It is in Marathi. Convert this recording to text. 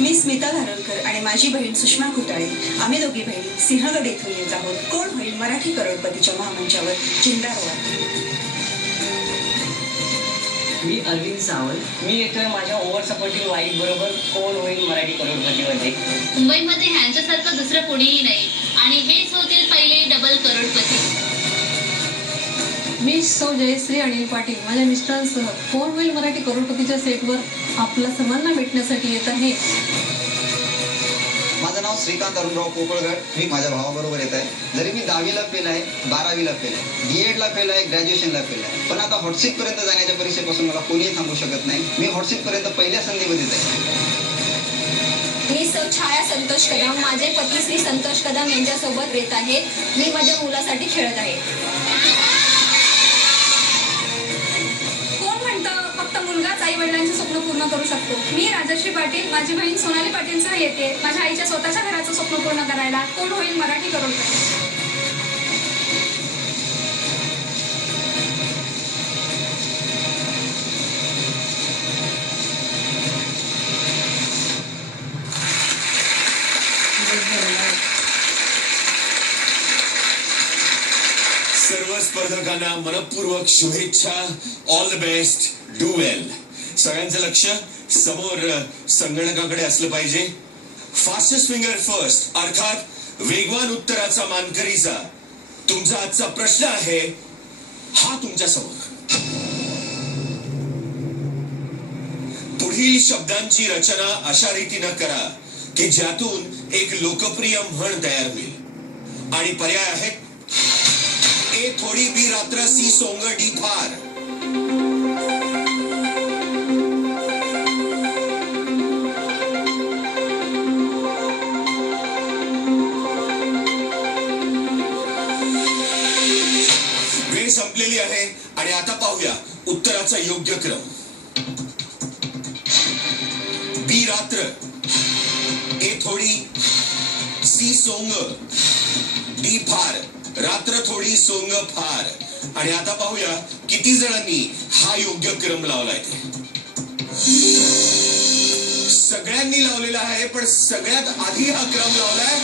मी स्मिता धारणकर आणि माझी बहीण सुषमा खुटाळे आम्ही दोघी बहिणी सिंहगड येथून येत आहोत. कोण होईल मराठी करोडपतीच्या महामंचावर चिंदारवाद. मी अरविंद सावंत. मी येतोय माझ्या ओव्हर सपोर्टिंग वाईफ बरोबर कोण होईल मराठी करोडपतीमध्ये. मुंबईमध्ये ह्यांच्यासारखं दुसरं कोणीही नाही आणि हेच होतील पहिले डबल करोडपती. मी सौ जयश्री अनिल पाटील माझ्या मिस्टरांसह कोण होईल मराठी करोडपतीच्या सेटवर आपला सर्वांना भेटण्यासाठी येत आहे. माझं नाव श्रीकांत अरुणराव पोकळगड. मी माझ्या भावाबरोबर येत आहे. जरी मी 10वीला फेल आहे, 12वीला फेल आहे, B.Edला फेल आहे, ग्रॅज्युएशनला फेल आहे, पण आता हॉटसीट पर्यंत जाण्याच्या परीक्षेपासून मला कोणीही थांबवू शकत नाही. मी हॉटसीट पर्यंत पहिल्या संधीमध्येच आहे. मी सौ छाया संतोष कदम माझे पती श्री संतोष कदम यांच्यासोबत येत आहेत. मी माझ्या मुलासाठी खेळत आहे. फक्त मुलगाच आई वडिलांचे स्वप्न पूर्ण करू शकतो. मी राजश्री पाटील माझी बहीण सोनाली पाटीलसह येते माझ्या आईच्या स्वतःच्या घराचं स्वप्न पूर्ण करायला. कोण होईल मराठी करोडपती. सर्व स्पर्धकांना मनपूर्वक शुभेच्छा. All the best. डू वेल. सगळ्यांचं लक्ष समोर संगणकाकडे असलं पाहिजे. फास्टेस्ट फिंगर फर्स्ट अर्थात वेगवान उत्तराचा मानकरीचा तुमचा आजचा प्रश्न आहे हा तुमच्या समोर. पुढील शब्दांची रचना अशा रीतीनं करा की ज्यातून एक लोकप्रिय म्हण तयार होईल आणि पर्याय आहेत ए थोडी बी रात्र सी सोंग डी फार. वेळ संपलेली आहे आणि आता पाहूया उत्तराचा योग्य क्रम. बी रात्र, ए थोडी, सी सोंग, डी फार. रात्र थोडी सोंग फार. आणि आता पाहूया किती जणांनी हा योग्य क्रम लावलाय ते. सगळ्यांनी लावलेला आहे पण सगळ्यात आधी हा क्रम लावलाय